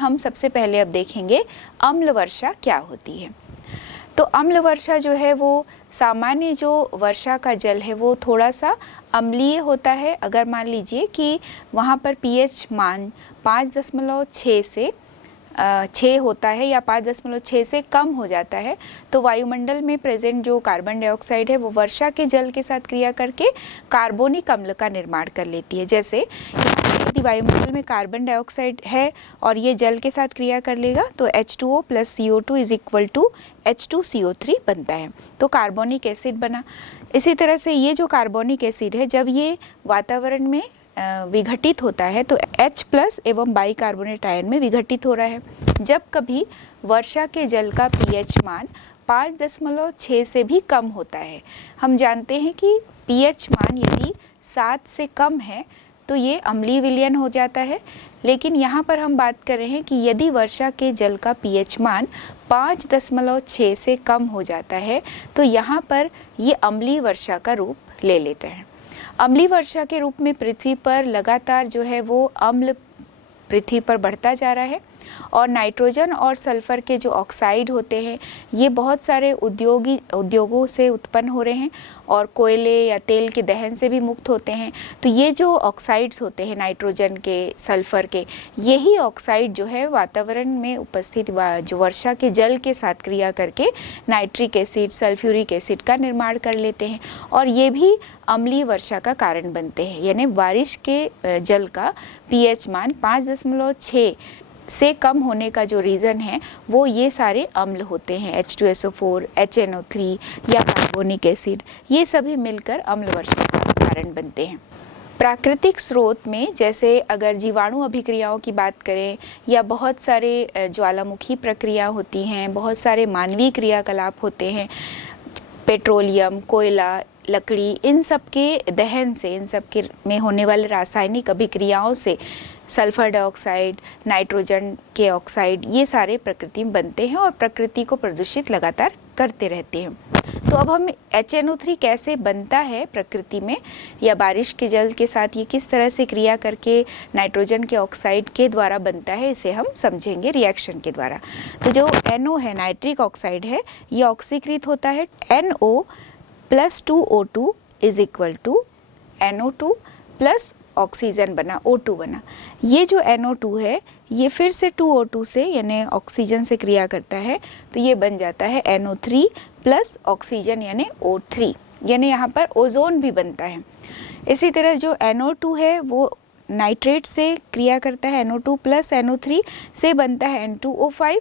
हम सबसे पहले अब देखेंगे अम्ल वर्षा क्या होती है। तो अम्ल वर्षा जो है वो सामान्य जो वर्षा का जल है वो थोड़ा सा अम्लीय होता है। अगर मान लीजिए कि वहाँ पर पीएच मान 5.6 से 6 होता है या 5.6 से कम हो जाता है तो वायुमंडल में प्रेजेंट जो कार्बन डाइऑक्साइड है वो वर्षा के जल के साथ क्रिया करके कार्बोनिक अम्ल का निर्माण कर लेती है। जैसे यदि वायुमंडल में कार्बन डाइऑक्साइड है और ये जल के साथ क्रिया कर लेगा तो H2O + CO2 = H2CO3 बनता है, तो कार्बोनिक एसिड बना। इसी तरह से ये जो कार्बोनिक एसिड है जब ये वातावरण में विघटित होता है तो H+ एवं बाइकार्बोनेट आयन में विघटित हो रहा है। जब कभी वर्षा के जल का पीएच मान 5.6 से भी कम होता है, हम जानते हैं कि पीएच मान यदि 7 से कम है तो ये अम्लीय विलयन हो जाता है। लेकिन यहाँ पर हम बात कर रहे हैं कि यदि वर्षा के जल का पीएच मान 5.6 से कम हो जाता है तो यहाँ पर ये अम्लीय वर्षा का रूप ले लेते हैं। अम्लीय वर्षा के रूप में पृथ्वी पर लगातार जो है वो अम्ल पृथ्वी पर बढ़ता जा रहा है और नाइट्रोजन और सल्फर के जो ऑक्साइड होते हैं ये बहुत सारे उद्योगों से उत्पन्न हो रहे हैं और कोयले या तेल के दहन से भी मुक्त होते हैं। तो ये जो ऑक्साइड्स होते हैं नाइट्रोजन के, सल्फर के, यही ऑक्साइड जो है वातावरण में उपस्थित जो वर्षा के जल के साथ क्रिया करके नाइट्रिक एसिड, सल्फ्यूरिक एसिड का निर्माण कर लेते हैं और ये भी अम्लीय वर्षा का कारण बनते हैं। यानी बारिश के जल का पीएच मान 5.6 से कम होने का जो रीज़न है वो ये सारे अम्ल होते हैं, H2SO4, HNO3 या कार्बोनिक एसिड, ये सभी मिलकर अम्ल वर्षा का कारण बनते हैं। प्राकृतिक स्रोत में जैसे अगर जीवाणु अभिक्रियाओं की बात करें या बहुत सारे ज्वालामुखी प्रक्रिया होती हैं, बहुत सारे मानवीय क्रियाकलाप होते हैं, पेट्रोलियम, कोयला, लकड़ी, इन सब के दहन से, इन सब के में होने वाले रासायनिक अभिक्रियाओं से सल्फर डाइऑक्साइड, नाइट्रोजन के ऑक्साइड, ये सारे प्रकृति में बनते हैं और प्रकृति को प्रदूषित लगातार करते रहते हैं। तो अब हम HNO3 कैसे बनता है प्रकृति में या बारिश के जल के साथ ये किस तरह से क्रिया करके नाइट्रोजन के ऑक्साइड के द्वारा बनता है, इसे हम समझेंगे रिएक्शन के द्वारा। तो जो NO है, नाइट्रिक ऑक्साइड है, ये ऑक्सीकृत होता है। NO + 2O2 = NO2 + ऑक्सीजन बना, O2 बना। ये जो NO2 है ये फिर से 2O2 से यानी ऑक्सीजन से क्रिया करता है तो ये बन जाता है NO3 + ऑक्सीजन यानी O3, यानी यहाँ पर ओजोन भी बनता है। इसी तरह जो NO2 है वो नाइट्रेट से क्रिया करता है, NO2 + NO3 से बनता है N2O5,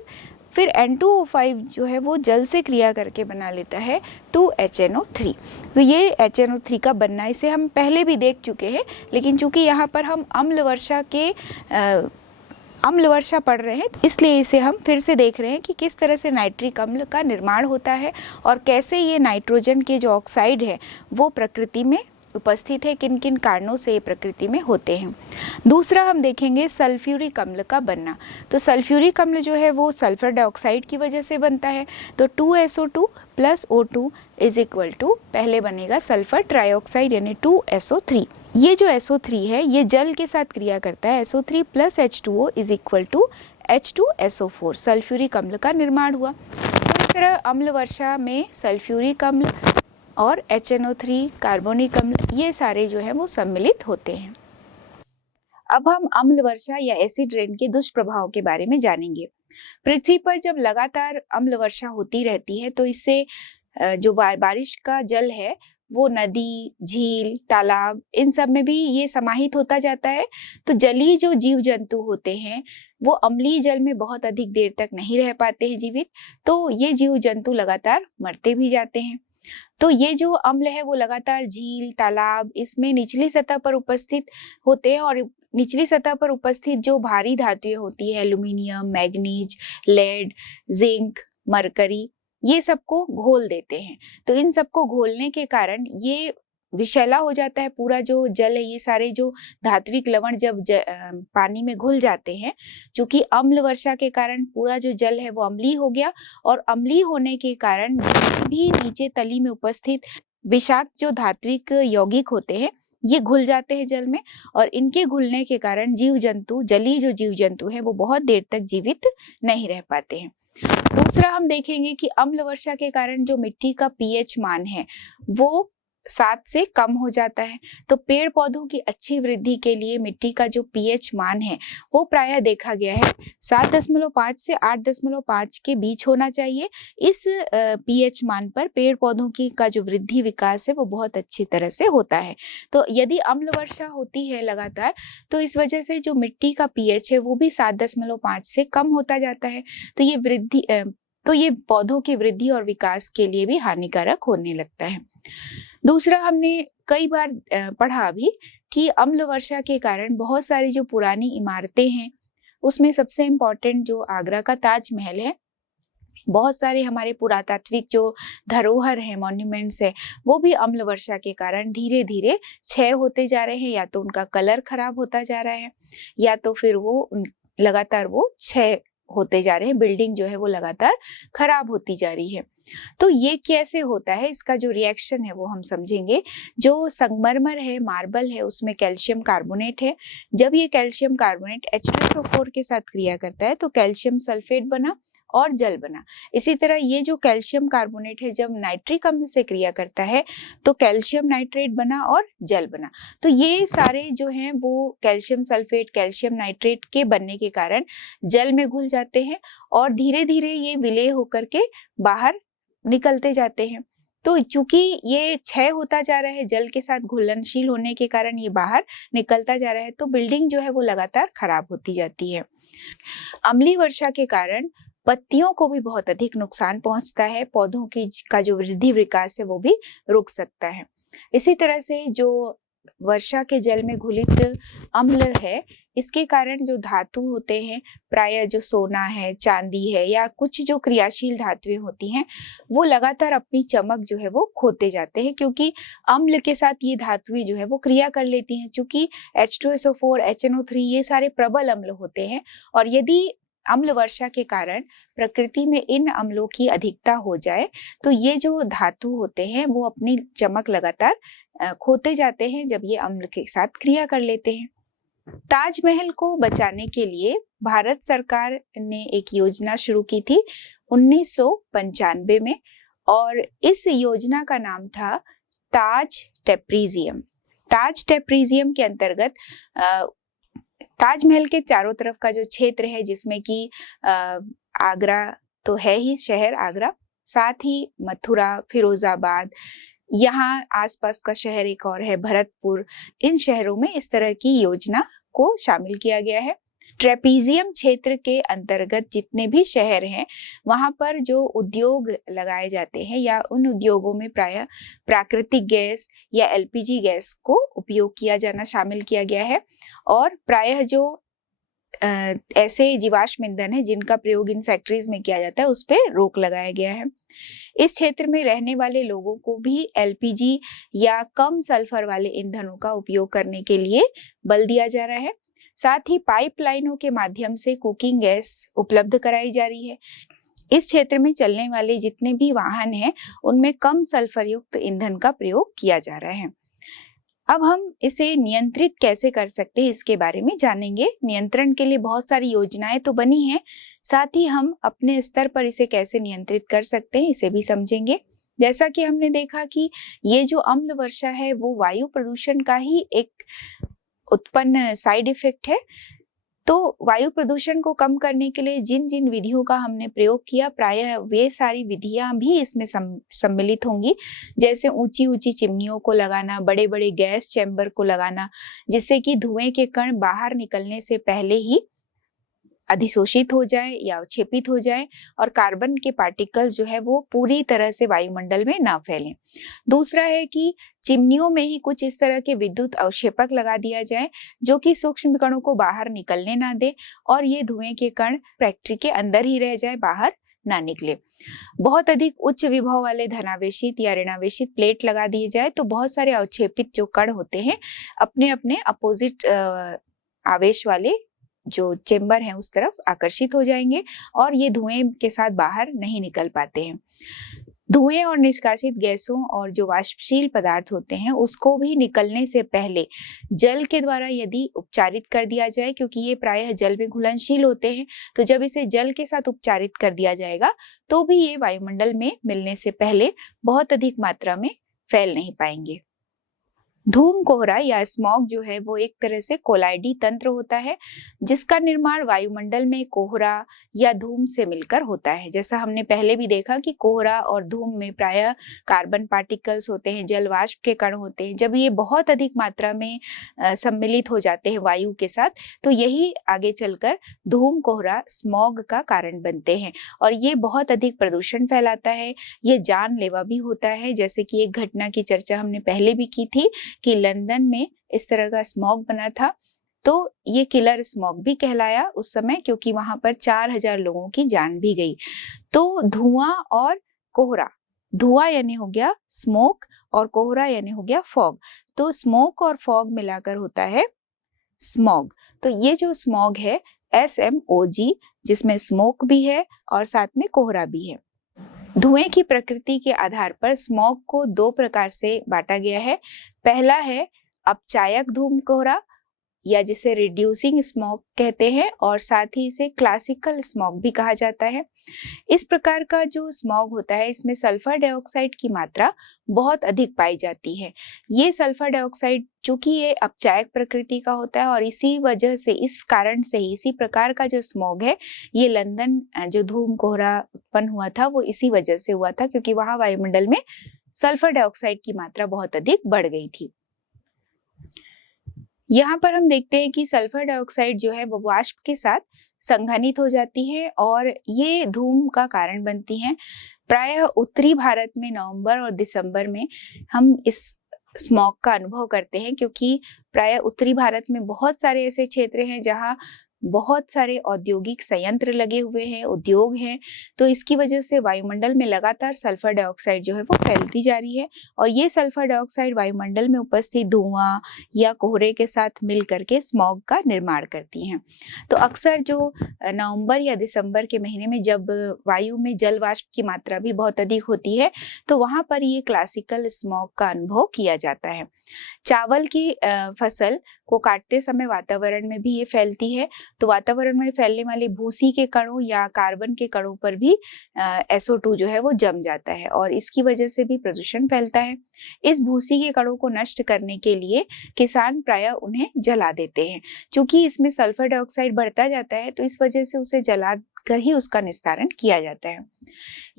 फिर N2O5 जो है वो जल से क्रिया करके बना लेता है 2HNO3। तो ये HNO3 का बनना इसे हम पहले भी देख चुके हैं, लेकिन चूंकि यहाँ पर हम अम्ल वर्षा पढ़ रहे हैं इसलिए इसे हम फिर से देख रहे हैं कि किस तरह से नाइट्रिक अम्ल का निर्माण होता है और कैसे ये नाइट्रोजन के जो ऑक्साइड है वो प्रकृति में उपस्थित है, किन किन कारणों से ये प्रकृति में होते हैं। दूसरा हम देखेंगे सल्फ्यूरिक अम्ल का बनना। तो सल्फ्यूरिक अम्ल जो है वो सल्फर डाइऑक्साइड की वजह से बनता है। तो 2SO2 + O2 = पहले बनेगा सल्फर ट्राइऑक्साइड यानी 2SO3। ये जो SO3 है ये जल के साथ क्रिया करता है, SO3 + H2O = H2SO4, सल्फ्यूरिक अम्ल का निर्माण हुआ। तो इस तरह अम्ल वर्षा में सल्फ्यूरिक अम्ल और HNO3, कार्बोनिक अम्ल, ये सारे जो है वो सम्मिलित होते हैं। अब हम अम्ल वर्षा या एसिड रेन के दुष्प्रभाव के बारे में जानेंगे। पृथ्वी पर जब लगातार अम्ल वर्षा होती रहती है तो इससे जो बारिश का जल है वो नदी, झील, तालाब, इन सब में भी ये समाहित होता जाता है। तो जलीय जो जीव जंतु होते हैं वो अम्लीय जल में बहुत अधिक देर तक नहीं रह पाते हैं जीवित, तो ये जीव जंतु लगातार मरते भी जाते हैं। तो ये जो अम्ल है वो लगातार झील, तालाब, इसमें निचली सतह पर उपस्थित होते हैं और निचली सतह पर उपस्थित जो भारी धातुएं होती है, aluminium, manganese, lead, zinc, mercury, ये सबको घोल देते हैं। तो इन सबको घोलने के कारण ये विषैला हो जाता है पूरा जो जल है। ये सारे जो धात्विक लवण जब पानी में घुल जाते हैं, क्योंकि अम्ल वर्षा के कारण पूरा जो जल है वो अम्लीय हो गया और अम्लीय होने के कारण भी नीचे तली में उपस्थित विषाक्त जो धात्विक यौगिक होते हैं ये घुल जाते हैं जल में, और इनके घुलने के कारण जीव जंतु, जलीय जो जीव जंतु हैं वो बहुत देर तक जीवित नहीं रह पाते हैं। दूसरा हम देखेंगे कि अम्ल वर्षा के कारण जो मिट्टी का पीएच मान है वो 7 से कम हो जाता है। तो पेड़ पौधों की अच्छी वृद्धि के लिए मिट्टी का जो पीएच मान है वो प्रायः देखा गया है 7.5 से 8.5 के बीच होना चाहिए। इस पीएच मान पर पेड़ पौधों की का जो वृद्धि विकास है वो बहुत अच्छी तरह से होता है। तो यदि अम्ल वर्षा होती है लगातार, तो इस वजह से जो मिट्टी का पीएच है वो भी 7.5 से कम होता जाता है। तो ये पौधों की वृद्धि और विकास के लिए भी हानिकारक होने लगता है। दूसरा, हमने कई बार पढ़ा अभी कि अम्ल वर्षा के कारण बहुत सारी जो पुरानी इमारतें हैं उसमें सबसे इम्पोर्टेंट जो आगरा का ताजमहल है, बहुत सारे हमारे पुरातात्विक जो धरोहर हैं, मॉन्यूमेंट्स है, वो भी अम्ल वर्षा के कारण धीरे धीरे क्षय होते जा रहे हैं। या तो उनका कलर खराब होता जा रहा है, या तो फिर वो लगातार वो क्षय होते जा रहे हैं, बिल्डिंग जो है वो लगातार खराब होती जा रही है। तो ये कैसे होता है, इसका जो रिएक्शन है वो हम समझेंगे। जो संगमरमर है, मार्बल है, उसमें कैल्शियम कार्बोनेट है। जब ये कैल्शियम कार्बोनेट H2SO4 के साथ क्रिया करता है तो कैल्शियम सल्फेट बना और जल बना। इसी तरह ये जो कैल्शियम कार्बोनेट है जब नाइट्रिक अम्ल से क्रिया करता है तो कैल्शियम नाइट्रेट बना और जल बना। तो ये सारे जो हैं वो कैल्शियम सल्फेट, कैल्शियम नाइट्रेट के बनने के कारण जल में घुल जाते हैं और धीरे धीरे ये विलय होकर के बाहर निकलते जाते हैं। तो चूंकि ये क्षय होता जा रहा है, जल के साथ घुलनशील होने के कारण ये बाहर निकलता जा रहा है, तो बिल्डिंग जो है वो लगातार खराब होती जाती है। अम्लीय वर्षा के कारण पत्तियों को भी बहुत अधिक नुकसान पहुंचता है, पौधों की का जो वृद्धि विकास है वो भी रुक सकता है। इसी तरह से जो वर्षा के जल में घुलित अम्ल है, इसके कारण जो धातु होते हैं, प्रायः जो सोना है, चांदी है, या कुछ जो क्रियाशील धातुएं होती हैं, वो लगातार अपनी चमक जो है वो खोते जाते हैं, क्योंकि अम्ल के साथ ये धातुएं जो है वो क्रिया कर लेती हैं। चूंकि H2SO4, HNO3 ये सारे प्रबल अम्ल होते हैं, और यदि अम्ल वर्षा के कारण प्रकृति में इन अम्लों की अधिकता हो जाए तो ये जो धातु होते हैं वो अपनी चमक लगातार खोते जाते हैं जब ये अम्ल के साथ क्रिया कर लेते हैं। ताजमहल को बचाने के लिए भारत सरकार ने एक योजना शुरू की थी 1995 में, और इस योजना का नाम था ताज टेप्रीजियम। ताज टेप्रीजियम के अंतर्गत ताजमहल के चारों तरफ का जो क्षेत्र है, जिसमें कि आगरा तो है ही, शहर आगरा, साथ ही मथुरा, फिरोजाबाद, यहाँ आसपास का शहर एक और है भरतपुर, इन शहरों में इस तरह की योजना को शामिल किया गया है। ट्रेपीजियम क्षेत्र के अंतर्गत जितने भी शहर हैं वहां पर जो उद्योग लगाए जाते हैं या उन उद्योगों में प्रायः प्राकृतिक गैस या एलपीजी गैस को उपयोग किया जाना शामिल किया गया है, और प्रायः जो ऐसे जीवाश्म ईंधन है जिनका प्रयोग इन फैक्ट्रीज में किया जाता है उस पर रोक लगाया गया है। इस क्षेत्र में रहने वाले लोगों को भी एलपीजी या कम सल्फर वाले ईंधनों का उपयोग करने के लिए बल दिया जा रहा है। साथ ही पाइपलाइनों के माध्यम से कुकिंग गैस उपलब्ध कराई जा रही है। इस क्षेत्र में चलने वाले जितने भी वाहन हैं उनमें कम सल्फर युक्त ईंधन का प्रयोग किया जा रहा है। अब हम इसे नियंत्रित कैसे कर सकते हैं इसके बारे में जानेंगे। नियंत्रण के लिए बहुत सारी योजनाएं तो बनी हैं, साथ ही हम अपने स्तर पर इसे कैसे नियंत्रित कर सकते हैं इसे भी समझेंगे। जैसा कि हमने देखा कि ये जो अम्ल वर्षा है वो वायु प्रदूषण का ही एक उत्पन्न साइड इफेक्ट है। तो वायु प्रदूषण को कम करने के लिए जिन जिन विधियों का हमने प्रयोग किया, प्रायः वे सारी विधियां भी इसमें सम्मिलित होंगी, जैसे ऊंची ऊंची चिमनियों को लगाना, बड़े बड़े गैस चैम्बर को लगाना, जिससे कि धुएं के कण बाहर निकलने से पहले ही अधिशोषित हो जाए या क्षेपित हो जाए और कार्बन के पार्टिकल्स जो है वो पूरी तरह से वायुमंडल में ना फैलें। दूसरा है कि चिमनियों में ही कुछ इस तरह के विद्युत अवक्षेपक लगा दिया जाए जो कि सूक्ष्म कणों को बाहर निकलने ना दे और ये धुएं के कण फैक्ट्री के अंदर ही रह जाए, बाहर ना निकले। बहुत अधिक उच्च विभव वाले धनावेशित या ऋणावेशित प्लेट लगा दिए जाए तो बहुत सारे अवक्षेपित जो कण होते हैं अपने अपने अपोजिट आवेश वाले जो चेंबर हैं उस तरफ आकर्षित हो जाएंगे और ये धुएं के साथ बाहर नहीं निकल पाते हैं। धुएं और निष्कासित गैसों और जो वाष्पशील पदार्थ होते हैं उसको भी निकलने से पहले जल के द्वारा यदि उपचारित कर दिया जाए, क्योंकि ये प्रायः जल में घुलनशील होते हैं, तो जब इसे जल के साथ उपचारित कर दिया जाएगा तो भी ये वायुमंडल में मिलने से पहले बहुत अधिक मात्रा में फैल नहीं पाएंगे। धूम कोहरा या स्मॉग जो है वो एक तरह से कोलाइडी तंत्र होता है, जिसका निर्माण वायुमंडल में कोहरा या धूम से मिलकर होता है। जैसा हमने पहले भी देखा कि कोहरा और धूम में प्रायः कार्बन पार्टिकल्स होते हैं, जल वाष्प के कण होते हैं। जब ये बहुत अधिक मात्रा में सम्मिलित हो जाते हैं वायु के साथ, तो यही आगे चलकर धूम कोहरा स्मॉग का कारण बनते हैं और ये बहुत अधिक प्रदूषण फैलाता है। ये जानलेवा भी होता है, जैसे कि एक घटना की चर्चा हमने पहले भी की थी कि लंदन में इस तरह का स्मॉग बना था, तो ये किलर स्मॉग भी कहलाया उस समय, क्योंकि वहां पर 4000 लोगों की जान भी गई। तो धुआं और कोहरा, धुआं यानी हो गया स्मोक और कोहरा यानी हो गया फॉग, तो स्मोक और फॉग मिलाकर होता है स्मॉग। तो ये जो स्मॉग है SMOG, जिसमें स्मोक भी है और साथ में कोहरा भी है। धुएं की प्रकृति के आधार पर स्मॉग को 2 प्रकार से बांटा गया है। पहला है अपचायक धूम कोहरा या जिसे रिड्यूसिंग स्मॉग कहते हैं, और साथ ही इसे क्लासिकल स्मॉग भी कहा जाता है। इस प्रकार का जो स्मॉग होता है इसमें सल्फर डाइऑक्साइड की मात्रा बहुत अधिक पाई जाती है। ये सल्फर डाइऑक्साइड चूंकि ये अपचायक प्रकृति का होता है और इसी वजह से, इस कारण से ही, इसी प्रकार का जो स्मॉग है, ये लंदन जो धूम कोहरा उत्पन्न हुआ था वो इसी वजह से हुआ था, क्योंकि वहां वायुमंडल में सल्फर डाइऑक्साइड की मात्रा बहुत अधिक बढ़ गई थी। यहाँ पर हम देखते हैं कि सल्फर डाइऑक्साइड जो है वो वाष्प के साथ संघनित हो जाती है और ये धूम का कारण बनती हैं। प्रायः उत्तरी भारत में नवंबर और दिसंबर में हम इस स्मॉग का अनुभव करते हैं, क्योंकि प्रायः उत्तरी भारत में बहुत सारे ऐसे क्षेत्र हैं जहाँ बहुत सारे औद्योगिक संयंत्र लगे हुए हैं, उद्योग हैं, तो इसकी वजह से वायुमंडल में लगातार सल्फर डाइऑक्साइड जो है वो फैलती जा रही है और ये सल्फर डाइऑक्साइड वायुमंडल में उपस्थित धुआं या कोहरे के साथ मिल करके स्मॉग का निर्माण करती हैं। तो अक्सर जो नवंबर या दिसंबर के महीने में जब वायु में जल वाष्प की मात्रा भी बहुत अधिक होती है, तो वहां पर ये क्लासिकल स्मॉग का अनुभव किया जाता है। चावल की फसल को काटते समय वातावरण में भी ये फैलती है, तो वातावरण में फैलने वाले भूसी के कणों या कार्बन के कणों पर भी SO2 जो है वो जम जाता है और इसकी वजह से भी प्रदूषण फैलता है। इस भूसी के कणों को नष्ट करने के लिए किसान प्रायः उन्हें जला देते हैं। चूंकि इसमें सल्फर डाइऑक्साइड बढ़ता जाता है तो इस वजह से उसे जला कर ही उसका निस्तारण किया जाता है।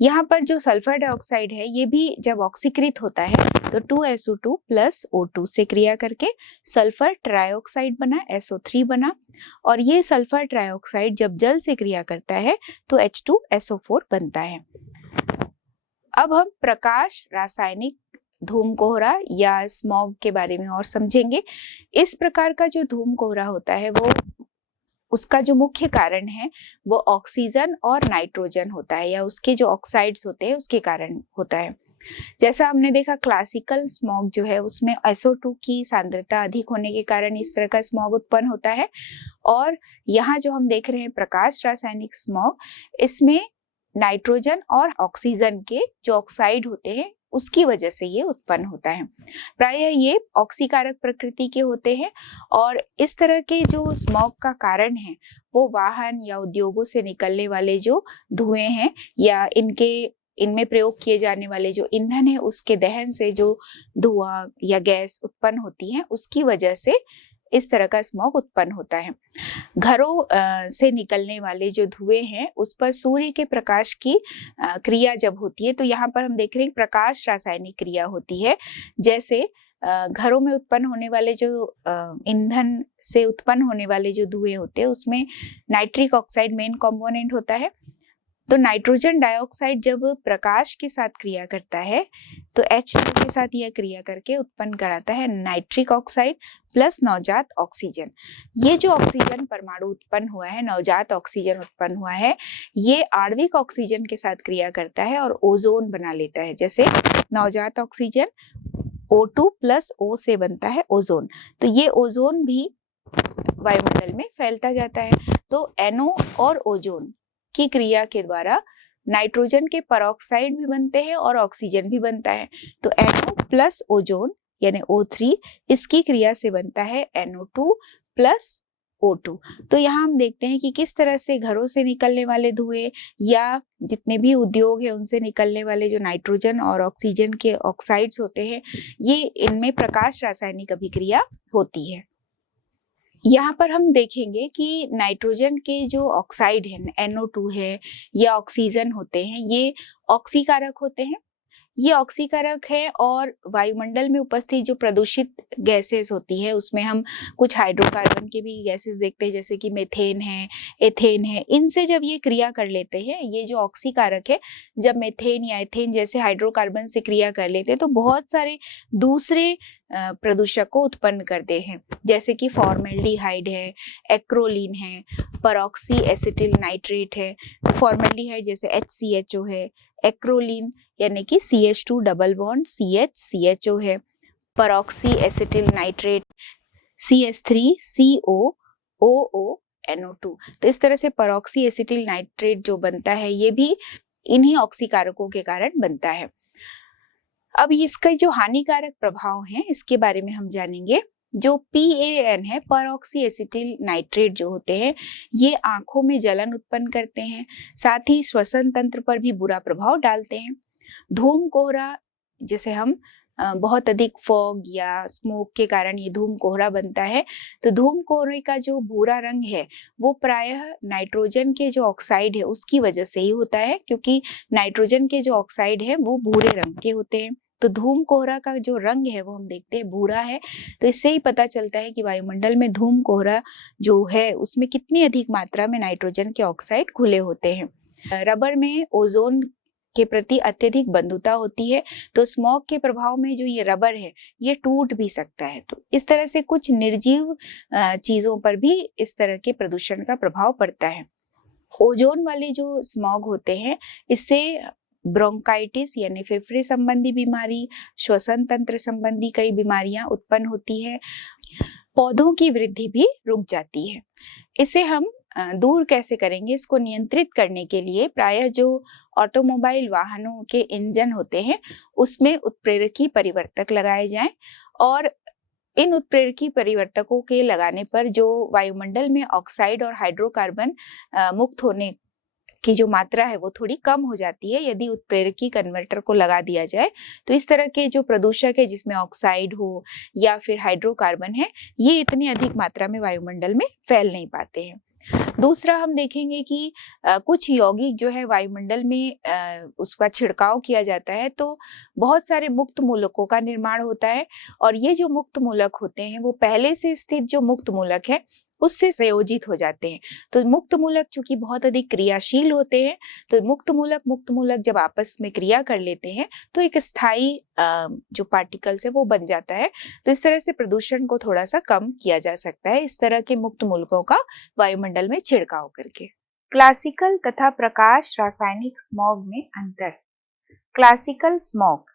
यहाँ पर जो सल्फर डाइऑक्साइड है ये भी जब ऑक्सीकृत होता है तो 2SO2 प्लस O2 से क्रिया करके सल्फर ट्राइऑक्साइड बना, SO3 बना, और ये सल्फर ट्राइऑक्साइड जब जल से क्रिया करता है तो H2SO4 बनता है। अब हम प्रकाश रासायनिक धूम कोहरा या स्मॉग के बारे में और समझेंगे। इस प्रकार का जो धूम कोहरा होता है वो, उसका जो मुख्य कारण है वो ऑक्सीजन और नाइट्रोजन होता है या उसके जो ऑक्साइड्स होते हैं उसके कारण होता है। जैसा हमने देखा क्लासिकल स्मॉग जो है उसमें SO2 की सांद्रता अधिक होने के कारण इस तरह का स्मॉग उत्पन्न होता है, और यहाँ जो हम देख रहे हैं प्रकाश रासायनिक स्मॉग, इसमें नाइट्रोजन और ऑक्सीजन के जो ऑक्साइड होते हैं उसकी वजह से ये उत्पन्न होता है। प्रायः ये ऑक्सीकारक प्रकृति के होते हैं और इस तरह के जो स्मॉग का कारण है वो वाहन या उद्योगों से निकलने वाले जो धुएं हैं या इनमें प्रयोग किए जाने वाले जो ईंधन है उसके दहन से जो धुआं या गैस उत्पन्न होती है उसकी वजह से इस तरह का स्मॉग उत्पन्न होता है। घरों से निकलने वाले जो धुएं हैं उस पर सूर्य के प्रकाश की क्रिया जब होती है तो यहाँ पर हम देख रहे हैं प्रकाश रासायनिक क्रिया होती है। जैसे घरों में उत्पन्न होने वाले जो ईंधन से उत्पन्न होने वाले जो धुएं होते हैं उसमें नाइट्रिक ऑक्साइड मेन कंपोनेंट होता है। तो नाइट्रोजन डाइऑक्साइड जब प्रकाश के साथ क्रिया करता है तो H2 के साथ यह क्रिया करके उत्पन्न कराता है नाइट्रिक ऑक्साइड प्लस नवजात ऑक्सीजन। ये जो ऑक्सीजन परमाणु उत्पन्न हुआ है, नवजात ऑक्सीजन उत्पन्न हुआ है, ये आणविक ऑक्सीजन के साथ क्रिया करता है और ओजोन बना लेता है। जैसे नवजात ऑक्सीजन O2 प्लस O से बनता है ओजोन, तो ये ओजोन भी वायुमंडल में फैलता जाता है। तो NO और ओजोन की क्रिया के द्वारा नाइट्रोजन के परऑक्साइड भी बनते हैं और ऑक्सीजन भी बनता है। तो NO प्लस ओजोन यानी O3, इसकी क्रिया से बनता है NO2 प्लस O2। तो यहाँ हम देखते हैं कि किस तरह से घरों से निकलने वाले धुएं या जितने भी उद्योग है उनसे निकलने वाले जो नाइट्रोजन और ऑक्सीजन के ऑक्साइड्स होते हैं, ये इनमें प्रकाश रासायनिक अभिक्रिया होती है। यहाँ पर हम देखेंगे कि नाइट्रोजन के जो ऑक्साइड है, NO2 है या ऑक्सीजन होते हैं, ये ऑक्सीकारक होते हैं। ये ऑक्सीकारक है और वायुमंडल में उपस्थित जो प्रदूषित गैसेस होती है उसमें हम कुछ हाइड्रोकार्बन के भी गैसेस देखते हैं, जैसे कि मेथेन है, एथेन है। इनसे जब ये क्रिया कर लेते हैं, ये जो ऑक्सीकारक है, जब मेथेन या एथेन जैसे हाइड्रोकार्बन से क्रिया कर लेते हैं तो बहुत सारे दूसरे प्रदूषक को उत्पन्न करते हैं, जैसे कि फॉर्मेल्डिहाइड है, एक्रोलीन है, परऑक्सी एसिटिल नाइट्रेट है। फॉर्मेल्डिहाइड जैसे HCHO है, एक्रोलीन यानी कि CH2 डबल बॉन्ड CHCHO है, परऑक्सी एसिटिल नाइट्रेट CH3COOO NO2। तो इस तरह से परऑक्सी एसिटिल नाइट्रेट जो बनता है ये भी इन्हीं ऑक्सीकारकों के कारण बनता है। अब इसका जो हानिकारक प्रभाव है इसके बारे में हम जानेंगे। जो PAN है, परऑक्सी एसिटिल नाइट्रेट जो होते हैं, ये आंखों में जलन उत्पन्न करते हैं, साथ ही श्वसन तंत्र पर भी बुरा प्रभाव डालते हैं। धूम कोहरा, जैसे हम बहुत अधिक फॉग या स्मोक के कारण ये धूम कोहरा बनता है, तो धूम कोहरे का जो भूरा रंग है वो प्रायः नाइट्रोजन के जो ऑक्साइड है उसकी वजह से ही होता है, क्योंकि नाइट्रोजन के जो ऑक्साइड है वो भूरे रंग के होते हैं। तो धूम कोहरा का जो रंग है वो हम देखते हैं भूरा है। तो इससे ही पता चलता है कि वायुमंडल में धूम कोहरा जो है उसमें कितनी अधिक मात्रा में नाइट्रोजन के ऑक्साइड घुले होते हैं। रबर में ओजोन के प्रति अत्यधिक बंधुता होती है, तो स्मॉग के प्रभाव में जो ये रबर है ये टूट भी सकता है। तो इस तरह से कुछ निर्जीव चीजों पर भी इस तरह के प्रदूषण का प्रभाव पड़ता है। ओजोन वाले जो स्मॉग होते हैं इससे ब्रोंकाइटिस यानी फेफड़े संबंधी बीमारी, श्वसन तंत्र संबंधी कई बीमारियां उत्पन्न होती है। पौधों की वृद्धि भी रुक जाती है। इसे हम दूर कैसे करेंगे? इसको नियंत्रित करने के लिए प्रायः जो ऑटोमोबाइल वाहनों के इंजन होते हैं उसमें उत्प्रेरकी परिवर्तक लगाए जाएं, और इन उत्प्रेरकी परिवर्तकों के लगाने पर जो वायुमंडल में ऑक्साइड और हाइड्रोकार्बन मुक्त होने की जो मात्रा है वो थोड़ी कम हो जाती है यदि उत्प्रेरकी कन्वर्टर को लगा दिया जाए। तो इस तरह के जो प्रदूषक है जिसमें ऑक्साइड हो या फिर हाइड्रोकार्बन है, ये इतनी अधिक मात्रा में वायुमंडल में फैल नहीं पाते हैं। दूसरा हम देखेंगे कि कुछ यौगिक जो है वायुमंडल में उसका छिड़काव किया जाता है तो बहुत सारे मुक्त मूलकों का निर्माण होता है, और ये जो मुक्त मूलक होते हैं वो पहले से स्थित जो मुक्त मूलक है उससे संयोजित हो जाते हैं। तो मुक्त मूलक चूंकि बहुत अधिक क्रियाशील होते हैं, तो मुक्त मूलक जब आपस में क्रिया कर लेते हैं तो एक स्थायी जो पार्टिकल्स है वो बन जाता है। तो इस तरह से प्रदूषण को थोड़ा सा कम किया जा सकता है इस तरह के मुक्त मूलकों का वायुमंडल में छिड़काव करके। क्लासिकल तथा प्रकाश रासायनिक स्मॉग में अंतर। क्लासिकल स्मॉग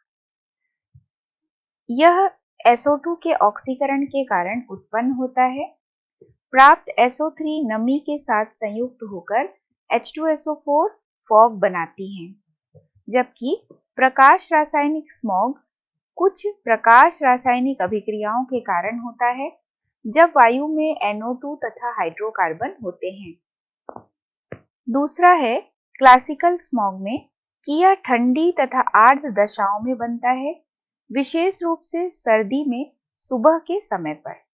यह SO2 के ऑक्सीकरण के कारण उत्पन्न होता है। प्राप्त SO3 नमी के साथ संयुक्त होकर H2SO4 फॉग बनाती हैं, जबकि प्रकाश रासायनिक स्मॉग कुछ प्रकाश रासायनिक अभिक्रियाओं के कारण होता है जब वायु में NO2 तथा हाइड्रोकार्बन होते हैं। दूसरा है क्लासिकल स्मॉग में कि यह ठंडी तथा आर्द्र दशाओं में बनता है, विशेष रूप से सर्दी में सुबह के समय पर।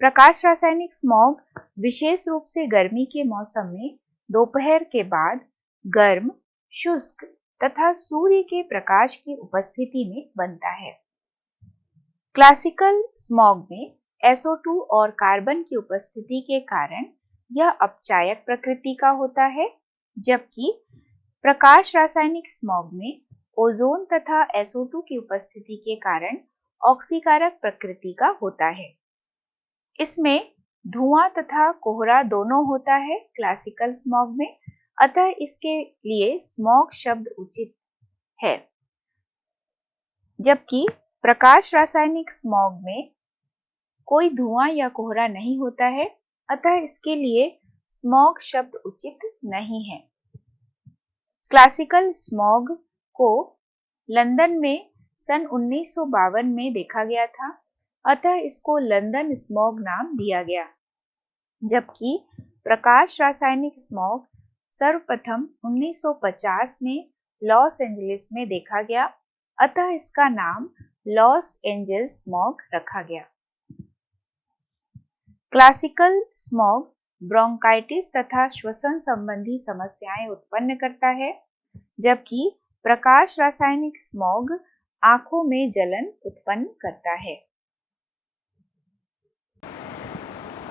प्रकाश रासायनिक स्मॉग विशेष रूप से गर्मी के मौसम में दोपहर के बाद गर्म, शुष्क तथा सूर्य के प्रकाश की उपस्थिति में बनता है। क्लासिकल स्मॉग में SO2 और कार्बन की उपस्थिति के कारण यह अपचायक प्रकृति का होता है, जबकि प्रकाश रासायनिक स्मॉग में ओजोन तथा SO2 की उपस्थिति के कारण ऑक्सीकारक प्रकृति का होता है। इसमें धुआं तथा कोहरा दोनों होता है क्लासिकल स्मॉग में, अतः इसके लिए स्मॉग शब्द उचित है, जबकि प्रकाश रासायनिक स्मॉग में कोई धुआं या कोहरा नहीं होता है, अतः इसके लिए स्मॉग शब्द उचित नहीं है। क्लासिकल स्मॉग को लंदन में सन 1952 में देखा गया था, अतः इसको लंदन स्मॉग नाम दिया गया। जबकि प्रकाश रासायनिक स्मॉग सर्वप्रथम 1950 में लॉस एंजलिस में देखा गया, अतः इसका नाम लॉस एंजल्स स्मॉग रखा गया। क्लासिकल स्मॉग ब्रोंकाइटिस तथा श्वसन संबंधी समस्याएं उत्पन्न करता है, जबकि प्रकाश रासायनिक स्मॉग आंखों में जलन उत्पन्न करता है।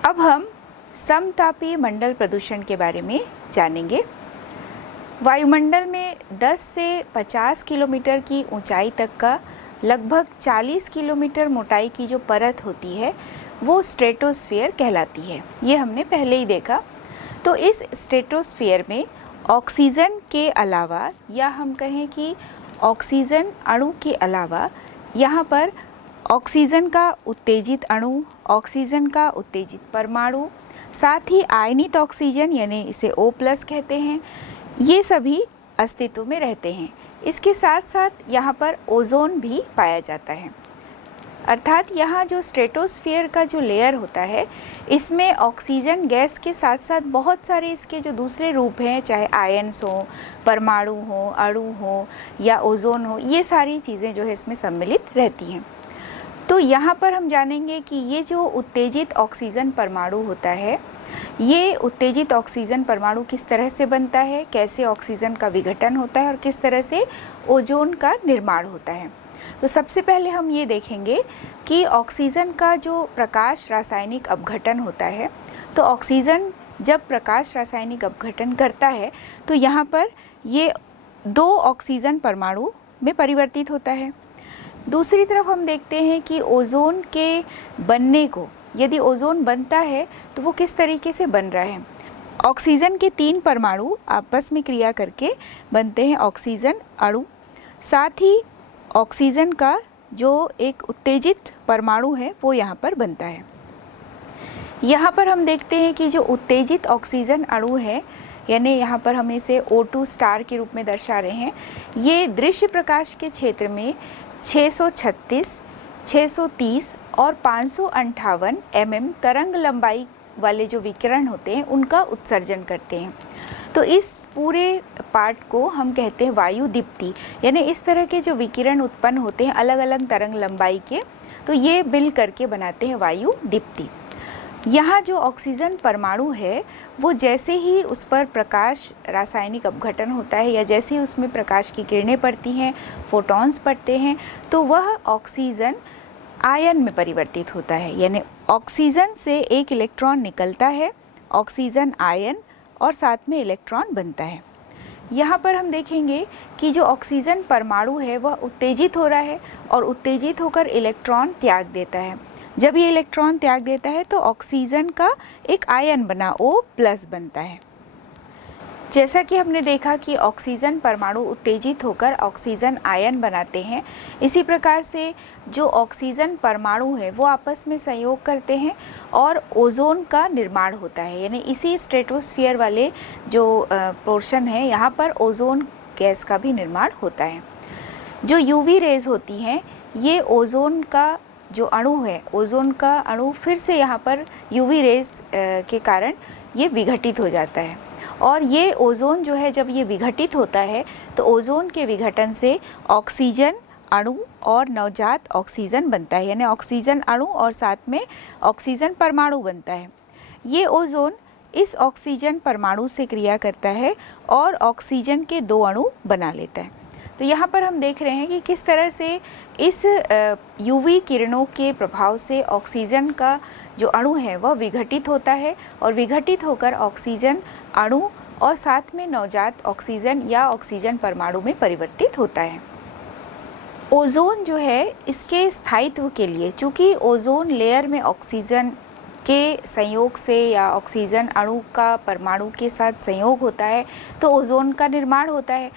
अब हम समतापीय मंडल प्रदूषण के बारे में जानेंगे। वायुमंडल में 10 से 50 किलोमीटर की ऊंचाई तक का लगभग 40 किलोमीटर मोटाई की जो परत होती है वो स्ट्रेटोस्फीयर कहलाती है। ये हमने पहले ही देखा। तो इस स्ट्रेटोस्फीयर में ऑक्सीजन के अलावा, या हम कहें कि ऑक्सीजन अणु के अलावा, यहाँ पर ऑक्सीजन का उत्तेजित अणु, ऑक्सीजन का उत्तेजित परमाणु, साथ ही आयनित ऑक्सीजन यानी इसे O+ कहते हैं, ये सभी अस्तित्व में रहते हैं। इसके साथ साथ यहाँ पर ओजोन भी पाया जाता है। अर्थात यहाँ जो स्ट्रेटोस्फीयर का जो लेयर होता है, इसमें ऑक्सीजन गैस के साथ साथ बहुत सारे इसके जो दूसरे रूप हैं, चाहे आयन्स हो, परमाणु हो, अणु हो या ओजोन हो, ये सारी चीज़ें जो है इसमें सम्मिलित रहती हैं। तो यहाँ पर हम जानेंगे कि ये जो उत्तेजित ऑक्सीजन परमाणु होता है, ये उत्तेजित ऑक्सीजन परमाणु किस तरह से बनता है, कैसे ऑक्सीजन का विघटन होता है और किस तरह से ओजोन का निर्माण होता है। तो सबसे पहले हम ये देखेंगे कि ऑक्सीजन का जो प्रकाश रासायनिक अपघटन होता है, तो ऑक्सीजन जब प्रकाश रासायनिक अपघटन करता है तो यहाँ पर ये 2 ऑक्सीजन परमाणु में परिवर्तित होता है। दूसरी तरफ हम देखते हैं कि ओजोन के बनने को, यदि ओजोन बनता है तो वो किस तरीके से बन रहा है। ऑक्सीजन के 3 परमाणु आपस में क्रिया करके बनते हैं ऑक्सीजन अणु। साथ ही ऑक्सीजन का जो एक उत्तेजित परमाणु है वो यहाँ पर बनता है। यहाँ पर हम देखते हैं कि जो उत्तेजित ऑक्सीजन अणु है, यानी यहाँ पर हम इसे O2 स्टार के रूप में दर्शा रहे हैं, ये दृश्य प्रकाश के क्षेत्र में 636, 630 और 558 mm तरंग लंबाई वाले जो विकिरण होते हैं उनका उत्सर्जन करते हैं। तो इस पूरे पार्ट को हम कहते हैं वायु दीप्ति, यानी इस तरह के जो विकिरण उत्पन्न होते हैं अलग अलग तरंग लंबाई के, तो ये मिल करके बनाते हैं वायु दीप्ति। यहाँ जो ऑक्सीजन परमाणु है वो जैसे ही उस पर प्रकाश रासायनिक अपघटन होता है या जैसे ही उसमें प्रकाश की किरणें पड़ती हैं, फोटॉन्स पड़ते हैं, तो वह ऑक्सीजन आयन में परिवर्तित होता है, यानी ऑक्सीजन से एक इलेक्ट्रॉन निकलता है, ऑक्सीजन आयन, और साथ में इलेक्ट्रॉन बनता है। यहाँ पर हम देखेंगे कि जो ऑक्सीजन परमाणु है वह उत्तेजित हो रहा है और उत्तेजित होकर इलेक्ट्रॉन त्याग देता है। जब ये इलेक्ट्रॉन त्याग देता है तो ऑक्सीजन का एक आयन बना O+ बनता है। जैसा कि हमने देखा कि ऑक्सीजन परमाणु उत्तेजित होकर ऑक्सीजन आयन बनाते हैं, इसी प्रकार से जो ऑक्सीजन परमाणु है वो आपस में संयोग करते हैं और ओजोन का निर्माण होता है। यानी इसी स्ट्रेटोस्फीयर वाले जो पोर्शन है यहाँ पर ओजोन गैस का भी निर्माण होता है। जो यूवी रेज होती हैं, ये ओजोन का जो अणु है, ओजोन का अणु फिर से यहाँ पर यूवी रेज के कारण ये विघटित हो जाता है, और ये ओजोन जो है जब ये विघटित होता है तो ओजोन के विघटन से ऑक्सीजन अणु और नवजात ऑक्सीजन बनता है, यानी ऑक्सीजन अणु और साथ में ऑक्सीजन परमाणु बनता है। ये ओजोन इस ऑक्सीजन परमाणु से क्रिया करता है और ऑक्सीजन के 2 अणु बना लेता है। तो यहाँ पर हम देख रहे हैं कि किस तरह से इस यूवी किरणों के प्रभाव से ऑक्सीजन का जो अणु है वह विघटित होता है और विघटित होकर ऑक्सीजन अणु और साथ में नवजात ऑक्सीजन या ऑक्सीजन परमाणु में परिवर्तित होता है। ओजोन जो है इसके स्थायित्व के लिए, चूँकि ओजोन लेयर में ऑक्सीजन के संयोग से या ऑक्सीजन अणु का परमाणु के साथ संयोग होता है तो ओजोन का निर्माण होता है।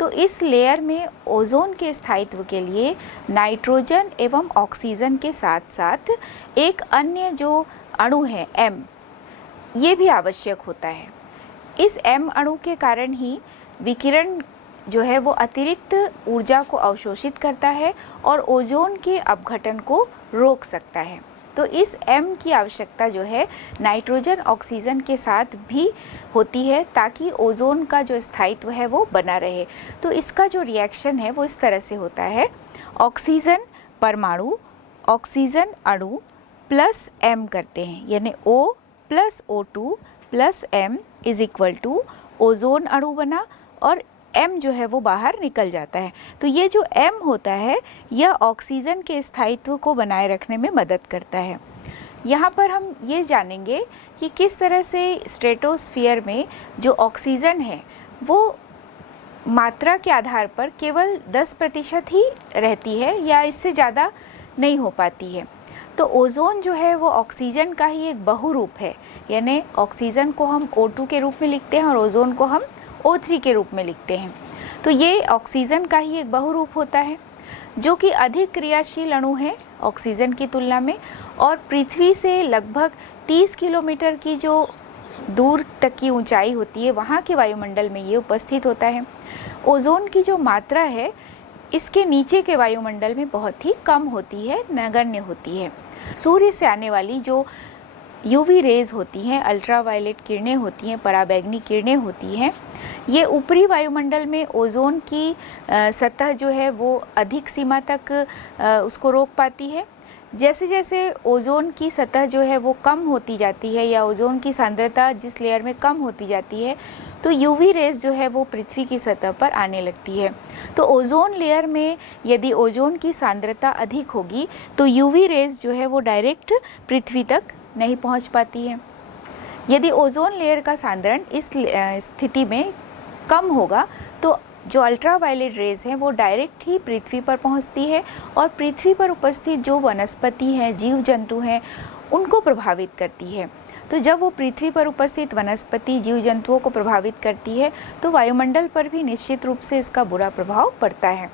तो इस लेयर में ओजोन के स्थायित्व के लिए नाइट्रोजन एवं ऑक्सीजन के साथ साथ एक अन्य जो अणु है M, ये भी आवश्यक होता है। इस M अणु के कारण ही विकिरण जो है वो अतिरिक्त ऊर्जा को अवशोषित करता है और ओजोन के अपघटन को रोक सकता है। तो इस M की आवश्यकता जो है नाइट्रोजन ऑक्सीजन के साथ भी होती है ताकि ओजोन का जो स्थायित्व है वो बना रहे। तो इसका जो रिएक्शन है वो इस तरह से होता है, ऑक्सीजन परमाणु ऑक्सीजन अणु प्लस M करते हैं, यानी O plus O2 plus M is equal to ozone अणु बना और M जो है वो बाहर निकल जाता है। तो ये जो M होता है यह ऑक्सीजन के स्थायित्व को बनाए रखने में मदद करता है। यहाँ पर हम ये जानेंगे कि किस तरह से स्ट्रेटोस्फीयर में जो ऑक्सीजन है वो मात्रा के आधार पर केवल 10% ही रहती है या इससे ज़्यादा नहीं हो पाती है। तो ओजोन जो है वो ऑक्सीजन का ही एक बहुरूप है, यानी ऑक्सीजन को हम O2 के रूप में लिखते हैं और ओजोन को हम O3 के रूप में लिखते हैं। तो ये ऑक्सीजन का ही एक बहुरूप होता है जो कि अधिक क्रियाशील अणु है ऑक्सीजन की तुलना में, और पृथ्वी से लगभग 30 किलोमीटर की जो दूर तक की ऊंचाई होती है वहाँ के वायुमंडल में ये उपस्थित होता है। ओजोन की जो मात्रा है इसके नीचे के वायुमंडल में बहुत ही कम होती है, नगण्य होती है। सूर्य से आने वाली जो यूवी रेज होती हैं, अल्ट्रावायलेट किरणें होती हैं, पराबैंगनी किरणें होती हैं, ये ऊपरी वायुमंडल में ओजोन की सतह जो है वो अधिक सीमा तक उसको रोक पाती है। जैसे जैसे ओजोन की सतह जो है वो कम होती जाती है या ओजोन की सांद्रता जिस लेयर में कम होती जाती है तो यूवी रेज जो है वो पृथ्वी की सतह पर आने लगती है। तो ओजोन लेयर में यदि ओजोन की सांद्रता अधिक होगी तो यूवी रेज जो है वो डायरेक्ट पृथ्वी तक नहीं पहुंच पाती है। यदि ओजोन लेयर का सांद्रण इस स्थिति में कम होगा तो जो अल्ट्रावायलेट रेज हैं वो डायरेक्ट ही पृथ्वी पर पहुंचती है और पृथ्वी पर उपस्थित जो वनस्पति हैं, जीव जंतु हैं, उनको प्रभावित करती है। तो जब वो पृथ्वी पर उपस्थित वनस्पति, जीव जंतुओं को प्रभावित करती है तो वायुमंडल पर भी निश्चित रूप से इसका बुरा प्रभाव पड़ता है।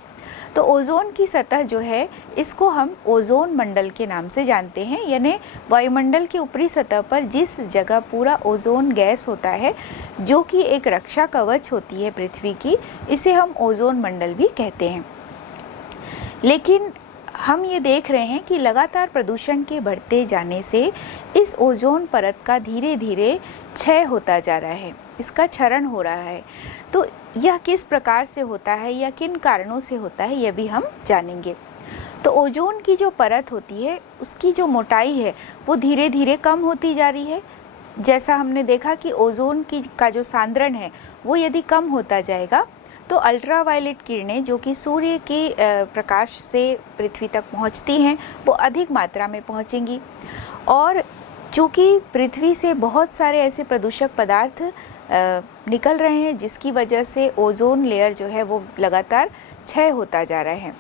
तो ओजोन की सतह जो है इसको हम ओजोन मंडल के नाम से जानते हैं, यानी वायुमंडल की ऊपरी सतह पर जिस जगह पूरा ओजोन गैस होता है जो कि एक रक्षा कवच होती है पृथ्वी की, इसे हम ओजोन मंडल भी कहते हैं। लेकिन हम ये देख रहे हैं कि लगातार प्रदूषण के बढ़ते जाने से इस ओजोन परत का धीरे धीरे क्षय होता जा रहा है, इसका क्षरण हो रहा है। तो यह किस प्रकार से होता है या किन कारणों से होता है यह भी हम जानेंगे। तो ओजोन की जो परत होती है उसकी जो मोटाई है वो धीरे धीरे कम होती जा रही है। जैसा हमने देखा कि ओजोन का जो सांद्रण है वो यदि कम होता जाएगा तो अल्ट्रावायलेट किरणें जो कि सूर्य के प्रकाश से पृथ्वी तक पहुंचती हैं वो अधिक मात्रा में पहुंचेंगी, और चूँकि पृथ्वी से बहुत सारे ऐसे प्रदूषक पदार्थ निकल रहे हैं जिसकी वजह से ओजोन लेयर जो है वो लगातार क्षय होता जा रहा है,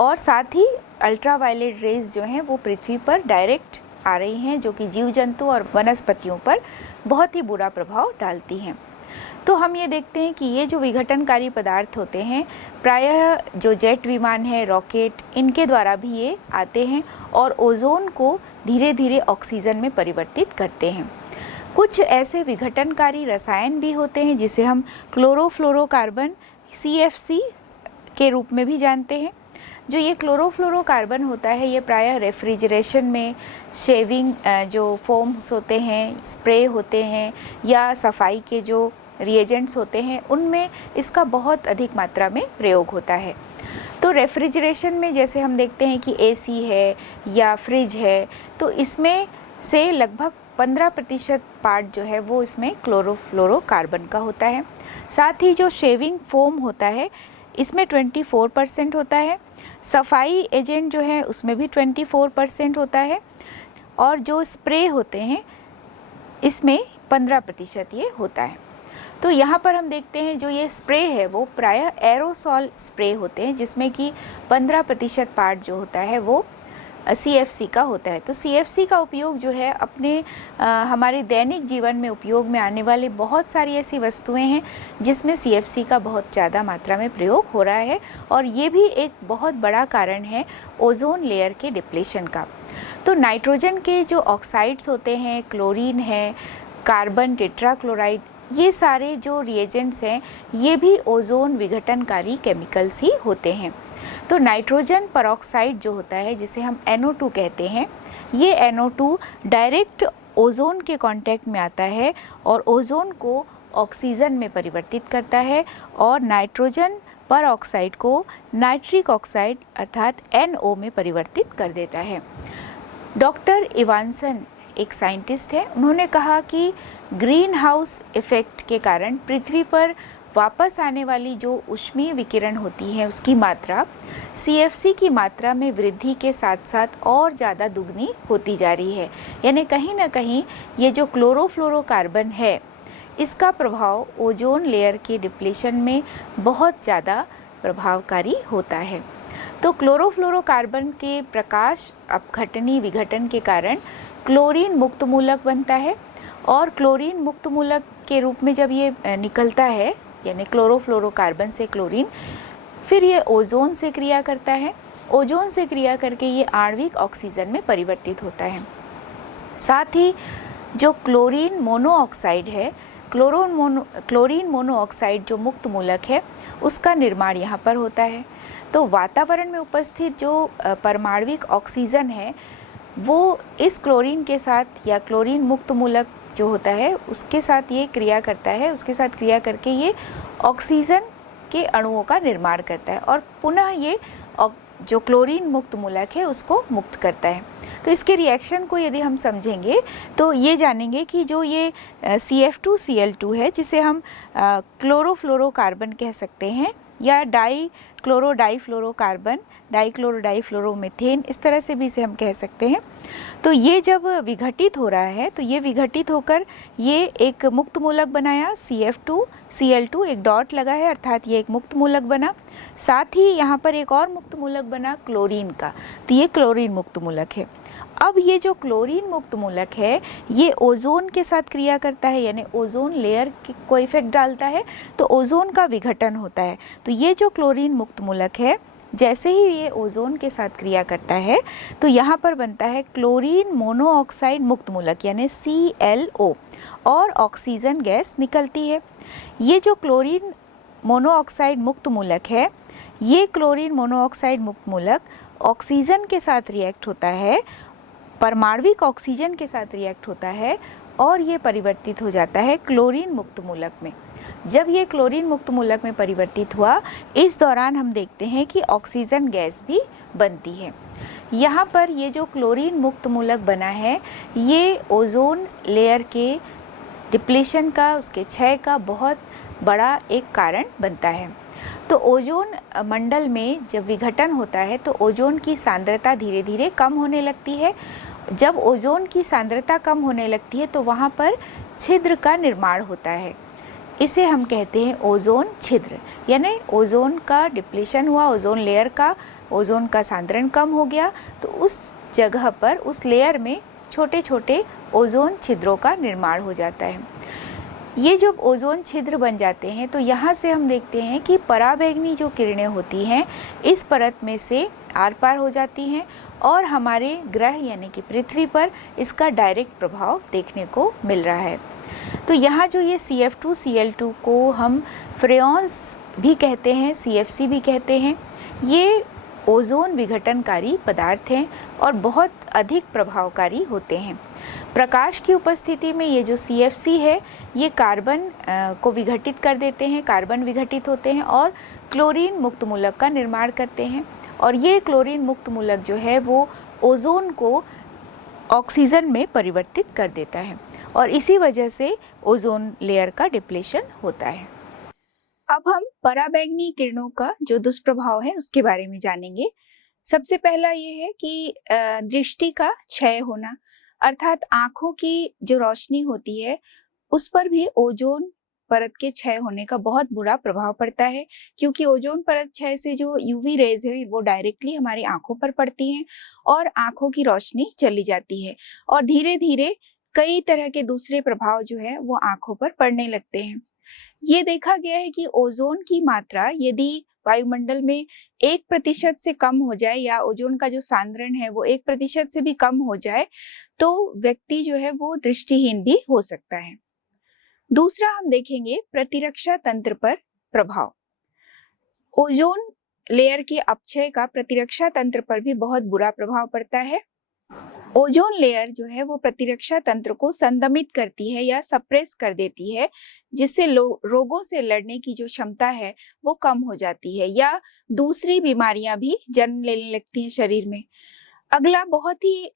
और साथ ही अल्ट्रावायलेट रेज जो हैं वो पृथ्वी पर डायरेक्ट आ रही हैं जो कि जीव जंतु और वनस्पतियों पर बहुत ही बुरा प्रभाव डालती हैं। तो हम ये देखते हैं कि ये जो विघटनकारी पदार्थ होते हैं प्रायः जो जेट विमान है, रॉकेट, इनके द्वारा भी ये आते हैं और ओजोन को धीरे धीरे ऑक्सीजन में परिवर्तित करते हैं। कुछ ऐसे विघटनकारी रसायन भी होते हैं जिसे हम क्लोरोफ्लोरोकार्बन CFC के रूप में भी जानते हैं। जो ये क्लोरोफ्लोरोकार्बन होता है ये प्रायः रेफ्रिजरेशन में, शेविंग जो फोम्स होते हैं, स्प्रे होते हैं, या सफाई के जो रिएजेंट्स होते हैं उनमें इसका बहुत अधिक मात्रा में प्रयोग होता है। तो रेफ्रिजरेशन में जैसे हम देखते हैं कि AC है या फ्रिज है तो इसमें से लगभग 15% पार्ट जो है वो इसमें क्लोरोफ्लोरोकार्बन का होता है। साथ ही जो शेविंग फोम होता है इसमें 24% होता है, सफाई एजेंट जो है उसमें भी 24% होता है, और जो स्प्रे होते हैं इसमें 15% ये होता है। तो यहाँ पर हम देखते हैं जो ये स्प्रे है वो प्रायः एरोसॉल स्प्रे होते हैं जिसमें कि 15% पार्ट जो होता है वो CFC का होता है। तो CFC का उपयोग जो है अपने हमारे दैनिक जीवन में उपयोग में आने वाले बहुत सारी ऐसी वस्तुएं हैं जिसमें CFC का बहुत ज़्यादा मात्रा में प्रयोग हो रहा है, और ये भी एक बहुत बड़ा कारण है ओजोन लेयर के डिप्लेशन का। तो नाइट्रोजन के जो ऑक्साइड्स होते हैं, क्लोरीन है, कार्बन टेट्राक्लोराइड, ये सारे जो रिएजेंट्स हैं ये भी ओजोन विघटनकारी केमिकल्स ही होते हैं। तो नाइट्रोजन परऑक्साइड जो होता है जिसे हम NO2 कहते हैं, ये NO2 डायरेक्ट ओजोन के कांटेक्ट में आता है और ओजोन को ऑक्सीजन में परिवर्तित करता है और नाइट्रोजन परऑक्साइड को नाइट्रिक ऑक्साइड अर्थात NO में परिवर्तित कर देता है। डॉक्टर इवांसन एक साइंटिस्ट है, उन्होंने कहा कि ग्रीन हाउस इफेक्ट के कारण पृथ्वी पर वापस आने वाली जो ऊष्मीय विकिरण होती है उसकी मात्रा CFC की मात्रा में वृद्धि के साथ साथ और ज़्यादा दुगनी होती जा रही है। यानी कहीं ना कहीं ये जो क्लोरोफ्लोरोकार्बन है इसका प्रभाव ओजोन लेयर के डिप्लीशन में बहुत ज़्यादा प्रभावकारी होता है। तो क्लोरोफ्लोरोकार्बन के प्रकाश अपघटनी विघटन के कारण क्लोरीन मुक्त मूलक बनता है और क्लोरीन मुक्त मूलक के रूप में जब ये निकलता है यानी क्लोरोफ्लोरोकार्बन से क्लोरीन, फिर ये ओजोन से क्रिया करता है। ओजोन से क्रिया करके ये आणविक ऑक्सीजन में परिवर्तित होता है। साथ ही जो क्लोरीन मोनोऑक्साइड है, क्लोरीन मोनोऑक्साइड जो मुक्त मूलक है उसका निर्माण यहाँ पर होता है। तो वातावरण में उपस्थित जो परमाणविक ऑक्सीजन है वो इस क्लोरीन के साथ या क्लोरीन मुक्त मूलक जो होता है उसके साथ ये क्रिया करता है, उसके साथ क्रिया करके ये ऑक्सीजन के अणुओं का निर्माण करता है और पुनः ये जो क्लोरीन मुक्त मूलक है उसको मुक्त करता है। तो इसके रिएक्शन को यदि हम समझेंगे तो ये जानेंगे कि जो ये CF2Cl2 है जिसे हम क्लोरोफ्लोरोकार्बन कह सकते हैं या डाइक्लोरोडाइफ्लोरोकार्बन, डाइक्लोरोडाइफ्लोरोमीथेन, इस तरह से भी इसे हम कह सकते हैं। तो ये जब विघटित हो रहा है तो ये विघटित होकर ये एक मुक्त मूलक बनाया CF2Cl2, एक डॉट लगा है अर्थात ये एक मुक्त मूलक बना। साथ ही यहाँ पर एक और मुक्त मूलक बना क्लोरीन का, तो ये क्लोरीन मुक्त मूलक है। अब ये जो क्लोरीन मुक्त मूलक है ये ओजोन के साथ क्रिया करता है यानी ओजोन लेयर को इफेक्ट डालता है, तो ओजोन का विघटन होता है। तो ये जो क्लोरीन मुक्त मूलक है जैसे ही ये ओजोन के साथ क्रिया करता है तो यहाँ पर बनता है क्लोरीन मोनोऑक्साइड मुक्त मूलक यानी ClO और ऑक्सीजन गैस निकलती है। ये जो क्लोरीन मोनोऑक्साइड मुक्त मूलक है, ये क्लोरीन मोनोऑक्साइड मुक्त मूलक ऑक्सीजन के साथ रिएक्ट होता है, परमाणविक ऑक्सीजन के साथ रिएक्ट होता है और ये परिवर्तित हो जाता है क्लोरीन मुक्त मूलक में। जब ये क्लोरीन मुक्त मूलक में परिवर्तित हुआ इस दौरान हम देखते हैं कि ऑक्सीजन गैस भी बनती है। यहाँ पर ये जो क्लोरीन मुक्त मूलक बना है ये ओजोन लेयर के डिप्लीशन का, उसके क्षय का बहुत बड़ा एक कारण बनता है। तो ओजोन मंडल में जब विघटन होता है तो ओजोन की सांद्रता धीरे धीरे कम होने लगती है। जब ओजोन की सांद्रता कम होने लगती है तो वहाँ पर छिद्र का निर्माण होता है, इसे हम कहते हैं ओजोन छिद्र। यानी ओजोन का डिप्लीशन हुआ, ओजोन लेयर का, ओजोन का सांद्रण कम हो गया तो उस जगह पर उस लेयर में छोटे छोटे ओजोन छिद्रों का निर्माण हो जाता है। ये जब ओजोन छिद्र बन जाते हैं तो यहाँ से हम देखते हैं कि पराबैंगनी जो किरणें होती हैं इस परत में से आर पार हो जाती हैं और हमारे ग्रह यानी कि पृथ्वी पर इसका डायरेक्ट प्रभाव देखने को मिल रहा है। तो यहाँ जो ये CF2Cl2 को हम फ्रेयॉन्स भी कहते हैं, CFC भी कहते हैं, ये ओजोन विघटनकारी पदार्थ हैं और बहुत अधिक प्रभावकारी होते हैं। प्रकाश की उपस्थिति में ये जो CFC है ये कार्बन को विघटित कर देते हैं, कार्बन विघटित होते हैं और क्लोरीन मुक्त मूलक का निर्माण करते हैं और ये क्लोरीन मुक्त मूलक जो है वो ओजोन को ऑक्सीजन में परिवर्तित कर देता है और इसी वजह से ओजोन लेयर का डिप्लेशन होता है। अब हम पराबैंगनी किरणों का जो दुष्प्रभाव है उसके बारे में जानेंगे। सबसे पहला ये है कि दृष्टि का क्षय होना, अर्थात आँखों की जो रोशनी होती है उस पर भी ओजोन परत के क्षय होने का बहुत बुरा प्रभाव पड़ता है, क्योंकि ओजोन परत क्षय से जो UV रेज है वो डायरेक्टली हमारी आँखों पर पड़ती हैं और आँखों की रोशनी चली जाती है और धीरे धीरे कई तरह के दूसरे प्रभाव जो है वो आँखों पर पड़ने लगते हैं। ये देखा गया है कि ओजोन की मात्रा यदि वायुमंडल में 1% से कम हो जाए या ओजोन का जो सांद्रण है वो 1% से भी कम हो जाए तो व्यक्ति जो है वो दृष्टिहीन भी हो सकता है। दूसरा हम देखेंगे प्रतिरक्षा तंत्र पर प्रभाव। ओजोन लेयर के अपक्षय का प्रतिरक्षा तंत्र पर भी बहुत बुरा प्रभाव पड़ता है। ओजोन लेयर जो है वो प्रतिरक्षा तंत्र को संदमित करती है या सप्रेस कर देती है, जिससे रोगों से लड़ने की जो क्षमता है वो कम हो जाती है या दूसरी बीमारियां भी जन्म लेने लगती हैं शरीर में। अगला बहुत ही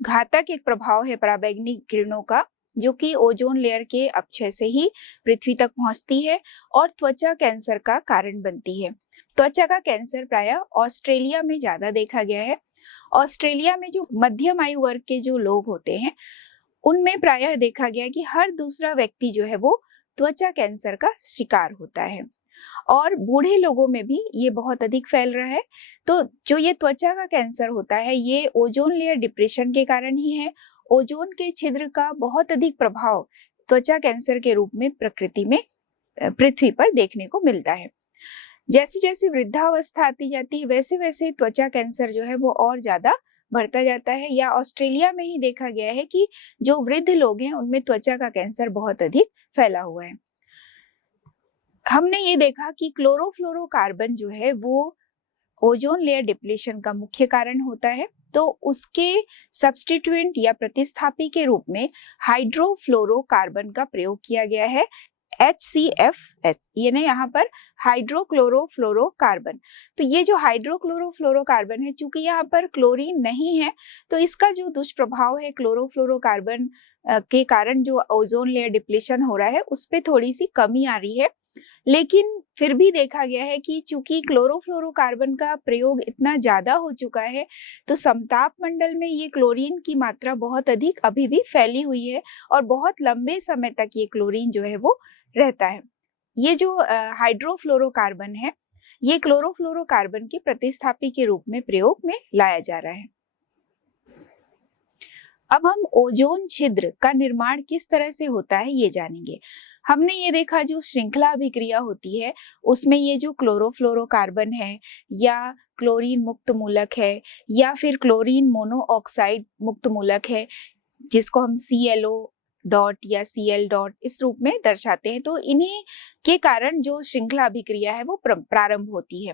घातक एक प्रभाव है पराबैंगनी किरणों का, जो कि ओजोन लेयर के अपक्षय से ही पृथ्वी तक पहुंचती है और त्वचा कैंसर का कारण बनती है। त्वचा का कैंसर प्रायः ऑस्ट्रेलिया में ज्यादा देखा गया है। ऑस्ट्रेलिया में जो मध्यम आयु वर्ग के जो लोग होते हैं उनमें प्रायः देखा गया कि हर दूसरा व्यक्ति जो है वो त्वचा कैंसर का शिकार होता है और बूढ़े लोगों में भी ये बहुत अधिक फैल रहा है। तो जो ये त्वचा का कैंसर होता है ये ओजोन लेयर डिप्रेशन के कारण ही है। ओजोन के छिद्र का बहुत अधिक प्रभाव त्वचा कैंसर के रूप में प्रकृति में पृथ्वी पर देखने को मिलता है। जैसे जैसे वृद्धावस्था आती जाती है वैसे वैसे त्वचा कैंसर जो है वो और ज्यादा बढ़ता जाता है, या ऑस्ट्रेलिया में ही देखा गया है कि जो वृद्ध लोग हैं उनमें त्वचा का कैंसर बहुत अधिक फैला हुआ है। हमने ये देखा कि क्लोरोफ्लोरोकार्बन जो है वो ओजोन लेयर डिप्लेशन का मुख्य कारण होता है, तो उसके सब्स्टिट्यूएंट या प्रतिस्थापी के रूप में हाइड्रोफ्लोरोकार्बन का प्रयोग किया गया है, HCFS, ये ना यहाँ पर हाइड्रोक्लोरोफ्लोरोकार्बन। तो ये जो हाइड्रोक्लोरोफ्लोरोकार्बन है, चूंकि यहाँ पर क्लोरीन नहीं है तो इसका जो दुष्प्रभाव है क्लोरोफ्लोरोकार्बन के कारण जो ओजोन लेयर डिप्लेशन हो रहा है उस पर थोड़ी सी कमी आ रही है। लेकिन फिर भी देखा गया है कि चूंकि क्लोरोफ्लोरोकार्बन का प्रयोग इतना ज्यादा हो चुका है तो समताप मंडल में ये क्लोरीन की मात्रा बहुत अधिक अभी भी फैली हुई है और बहुत लंबे समय तक ये क्लोरीन जो है वो रहता है। ये जो हाइड्रोफ्लोरोकार्बन है ये क्लोरोफ्लोरोकार्बन के प्रतिस्थापी के रूप में प्रयोग में लाया जा रहा है। अब हम ओजोन छिद्र का निर्माण किस तरह से होता है ये जानेंगे। हमने ये देखा जो श्रृंखला अभिक्रिया होती है उसमें ये जो क्लोरोफ्लोरोकार्बन है या क्लोरीन मुक्त मूलक है या फिर क्लोरीन मोनोऑक्साइड मुक्त मूलक है, जिसको हम ClO डॉट या Cl डॉट इस रूप में दर्शाते हैं, तो इन्हीं के कारण जो श्रृंखला अभिक्रिया है वो प्रारंभ होती है।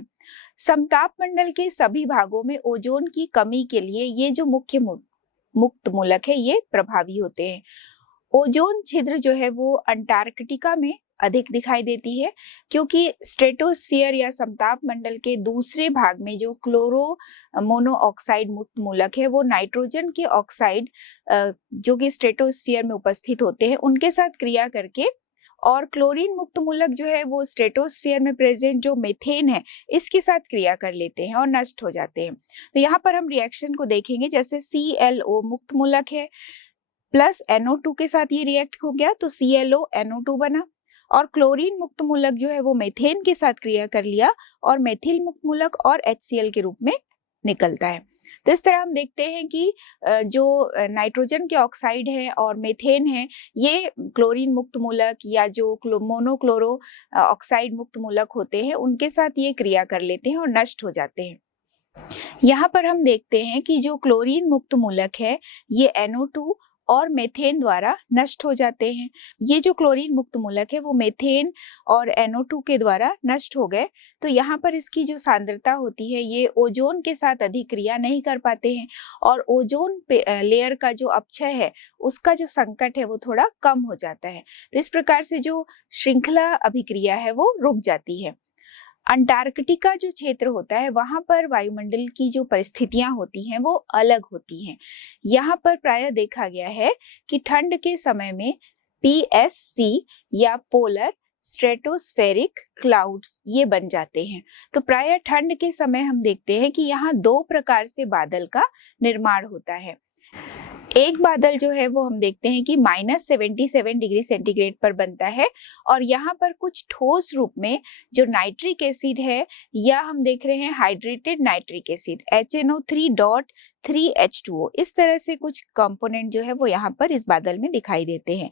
समताप मंडल के सभी भागों में ओजोन की कमी के लिए ये जो मुख्य मुक्त मूलक है ये प्रभावी होते हैं। ओजोन छिद्र जो है वो अंटार्कटिका में अधिक दिखाई देती है क्योंकि स्ट्रेटोस्फीयर या समताप मंडल के दूसरे भाग में जो क्लोरो मोनोऑक्साइड मुक्त मूलक है वो नाइट्रोजन के ऑक्साइड जो कि स्ट्रेटोस्फीयर में उपस्थित होते हैं उनके साथ क्रिया करके, और क्लोरीन मुक्त मूलक जो है वो स्ट्रेटोस्फीयर में प्रेजेंट जो मीथेन है इसके साथ क्रिया कर लेते हैं और नष्ट हो जाते हैं। तो यहाँ पर हम रिएक्शन को देखेंगे, जैसे ClO मुक्त मूलक है प्लस NO2 के साथ ये रिएक्ट हो गया तो ClO NO2 बना, और क्लोरीन मुक्त मूलक जो है वो मीथेन के साथ क्रिया कर लिया और मेथिल मुक्त मूलक और HCl के रूप में निकलता है। तो इस तरह हम देखते हैं कि जो नाइट्रोजन के ऑक्साइड है और मीथेन है ये क्लोरीन मुक्त मूलक या जो मोनोक्लोरो ऑक्साइड मुक्त मूलक होते हैं उनके साथ ये क्रिया कर लेते हैं और नष्ट हो जाते हैं। यहाँ पर हम देखते हैं कि जो क्लोरीन मुक्त मूलक है ये NO2 और मेथेन द्वारा नष्ट हो जाते हैं। ये जो क्लोरीन मुक्त मूलक है वो मेथेन और NO2 के द्वारा नष्ट हो गए, तो यहाँ पर इसकी जो सांद्रता होती है ये ओजोन के साथ अधिक क्रिया नहीं कर पाते हैं और ओजोन लेयर का जो अपक्षय है उसका जो संकट है वो थोड़ा कम हो जाता है। तो इस प्रकार से जो श्रृंखला अभिक्रिया है वो रुक जाती है। अंटार्कटिका जो क्षेत्र होता है वहां पर वायुमंडल की जो परिस्थितियां होती हैं वो अलग होती हैं। यहाँ पर प्रायः देखा गया है कि ठंड के समय में PSC या पोलर स्ट्रेटोस्फेरिक क्लाउड्स ये बन जाते हैं। तो प्रायः ठंड के समय हम देखते हैं कि यहाँ दो प्रकार से बादल का निर्माण होता है। एक बादल जो है वो हम देखते हैं कि -77 डिग्री सेंटीग्रेड पर बनता है और यहाँ पर कुछ ठोस रूप में जो नाइट्रिक एसिड है या हम देख रहे हैं हाइड्रेटेड नाइट्रिक एसिड HNO3.3H2O, इस तरह से कुछ कंपोनेंट जो है वो यहाँ पर इस बादल में दिखाई देते हैं।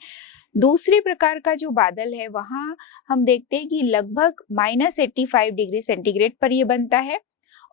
दूसरी प्रकार का जो बादल है वहां हम देखते हैं कि लगभग -85 डिग्री सेंटीग्रेड पर ये बनता है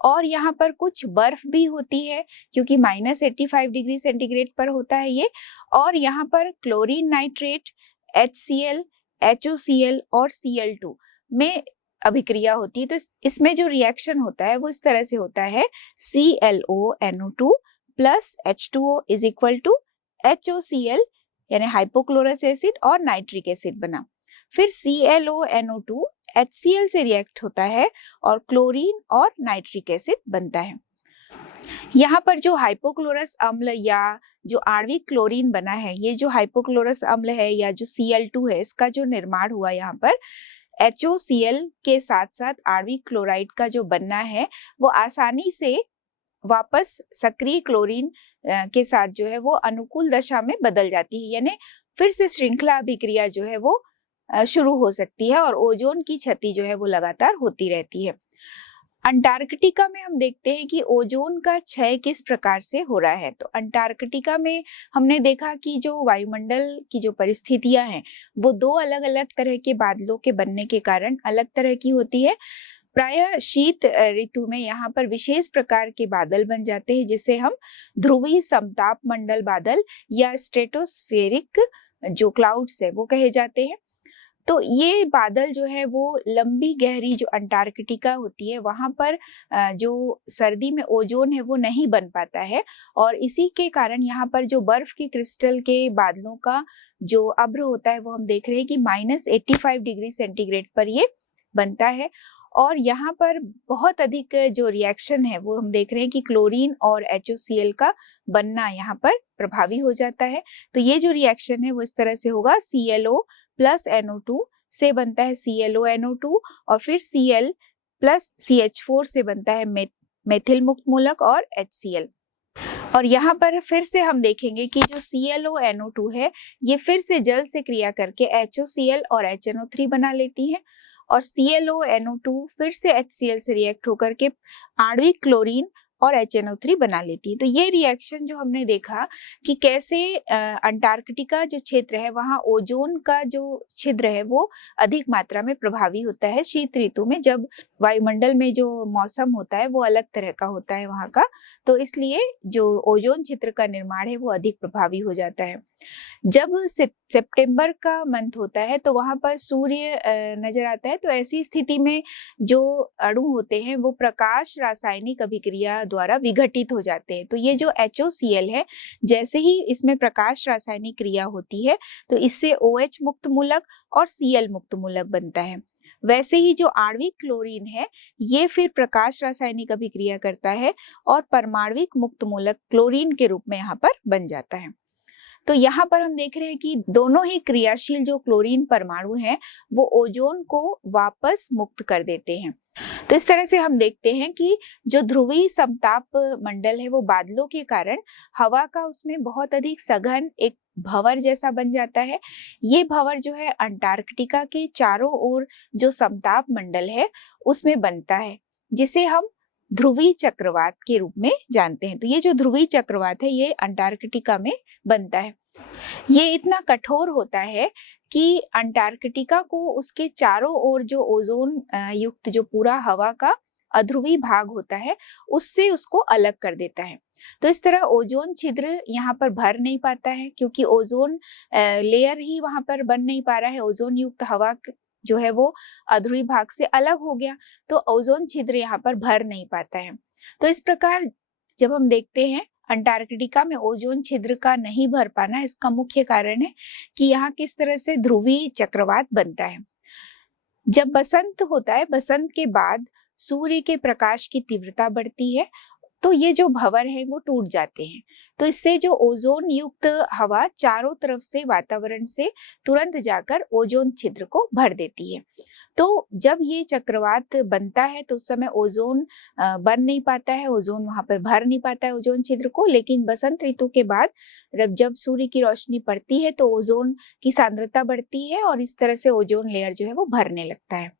और यहाँ पर कुछ बर्फ भी होती है क्योंकि -85 डिग्री सेंटीग्रेड पर होता है ये, और यहाँ पर क्लोरीन नाइट्रेट HCl, HOCl और Cl2 में अभिक्रिया होती है। तो इसमें जो रिएक्शन होता है वो इस तरह से होता है, ClONO2 plus H2O is equal to HOCl यानी हाइपोक्लोरस एसिड और नाइट्रिक एसिड बना। फिर ClONO2 HCl से रिएक्ट होता है और क्लोरीन और नाइट्रिक एसिड बनता है। यहाँ पर जो हाइपोक्लोरस अम्ल या जो आणविक क्लोरीन बना है, ये जो हाइपोक्लोरस अम्ल है या जो Cl2 है, इसका जो निर्माण हुआ यहाँ पर HOCl के साथ साथ आणविक क्लोराइड का जो बनना है वो आसानी से वापस सक्रिय क्लोरीन के साथ जो है वो अनुकूल दशा में बदल जाती है, यानी फिर से श्रृंखला अभिक्रिया जो है वो शुरू हो सकती है और ओजोन की क्षति जो है वो लगातार होती रहती है। अंटार्कटिका में हम देखते हैं कि ओजोन का क्षय किस प्रकार से हो रहा है। तो अंटार्कटिका में हमने देखा कि जो वायुमंडल की जो परिस्थितियां हैं वो दो अलग अलग तरह के बादलों के बनने के कारण अलग तरह की होती है। प्रायः शीत ऋतु में यहाँ पर विशेष प्रकार के बादल बन जाते हैं जिसे हम ध्रुवीय समताप मंडल बादल या स्ट्रेटोस्फेरिक जो क्लाउड्स है वो कहे जाते हैं। तो ये बादल जो है वो लंबी गहरी जो अंटार्कटिका होती है वहां पर जो सर्दी में ओजोन है वो नहीं बन पाता है और इसी के कारण यहाँ पर जो बर्फ के क्रिस्टल के बादलों का जो अब्र होता है वो हम देख रहे हैं कि -85 डिग्री सेंटीग्रेड पर ये बनता है। और यहाँ पर बहुत अधिक जो रिएक्शन है वो हम देख रहे हैं कि क्लोरीन और HOCl का बनना यहाँ पर प्रभावी हो जाता है। तो ये जो रिएक्शन है वो इस तरह से होगा, ClO प्लस NO2 से बनता है ClONO2 और फिर Cl प्लस CH4 से बनता है मेथिल मुक्त मूलक और HCl। और यहाँ पर फिर से हम देखेंगे कि जो ClONO2 है ये फिर से जल से क्रिया करके HOCl और HNO3 बना लेती है और ClONO2 फिर से HCl से रिएक्ट होकर के आणविक क्लोरीन और HNO3 बना लेती है। तो ये रिएक्शन जो हमने देखा कि कैसे अंटार्कटिका जो क्षेत्र है वहाँ ओजोन का जो छिद्र है वो अधिक मात्रा में प्रभावी होता है शीत ऋतु में, जब वायुमंडल में जो मौसम होता है वो अलग तरह का होता है वहाँ का, तो इसलिए जो ओजोन छिद्र का निर्माण है वो अधिक प्रभावी हो जाता है। जब सितंबर का मंथ होता है तो वहां पर सूर्य नजर आता है, तो ऐसी स्थिति में जो अणु होते हैं वो प्रकाश रासायनिक अभिक्रिया द्वारा विघटित हो जाते हैं। तो ये जो HOCl है, जैसे ही इसमें प्रकाश रासायनिक क्रिया होती है तो इससे OH मुक्त मूलक और Cl मुक्त मूलक बनता है। वैसे ही जो आणविक क्लोरीन है ये फिर प्रकाश रासायनिक अभिक्रिया करता है और परमाणविक मुक्त मूलक क्लोरीन के रूप में यहाँ पर बन जाता है। तो यहाँ पर हम देख रहे हैं कि दोनों ही क्रियाशील जो क्लोरीन परमाणु हैं वो ओजोन को वापस मुक्त कर देते हैं। तो इस तरह से हम देखते हैं कि जो ध्रुवीय समताप मंडल है वो बादलों के कारण हवा का उसमें बहुत अधिक सघन एक भंवर जैसा बन जाता है। ये भंवर जो है अंटार्कटिका के चारों ओर जो समताप मंडल है उसमें बनता है, जिसे हम ध्रुवीय चक्रवात के रूप में जानते हैं। तो ये जो ध्रुवीय चक्रवात है ये अंटार्कटिका में बनता है। ये इतना कठोर होता है कि अंटार्कटिका को उसके चारों ओर जो ओजोन युक्त जो पूरा हवा का अध्रुवीय भाग होता है उससे उसको अलग कर देता है। तो इस तरह ओजोन छिद्र यहाँ पर भर नहीं पाता है क्योंकि ओजोन लेयर ही वहां पर बन नहीं पा रहा है, ओजोन युक्त हवा जो है वो अध्रुवीय भाग से अलग हो गया, तो ओजोन छिद्र यहाँ पर भर नहीं पाता है। तो इस प्रकार जब हम देखते हैं अंटार्कटिका में ओजोन छिद्र का नहीं भर पाना, इसका मुख्य कारण है कि यहाँ किस तरह से ध्रुवीय चक्रवात बनता है। जब बसंत होता है, बसंत के बाद सूर्य के प्रकाश की तीव्रता बढ़ती है तो ये जो भंवर है वो टूट जाते हैं। तो इससे जो ओजोन युक्त हवा चारों तरफ से वातावरण से तुरंत जाकर ओजोन छिद्र को भर देती है। तो जब ये चक्रवात बनता है तो उस समय ओजोन बन नहीं पाता है, ओजोन वहां पर भर नहीं पाता है ओजोन छिद्र को, लेकिन बसंत ऋतु के बाद जब सूर्य की रोशनी पड़ती है तो ओजोन की सांद्रता बढ़ती है और इस तरह से ओजोन लेयर जो है वो भरने लगता है।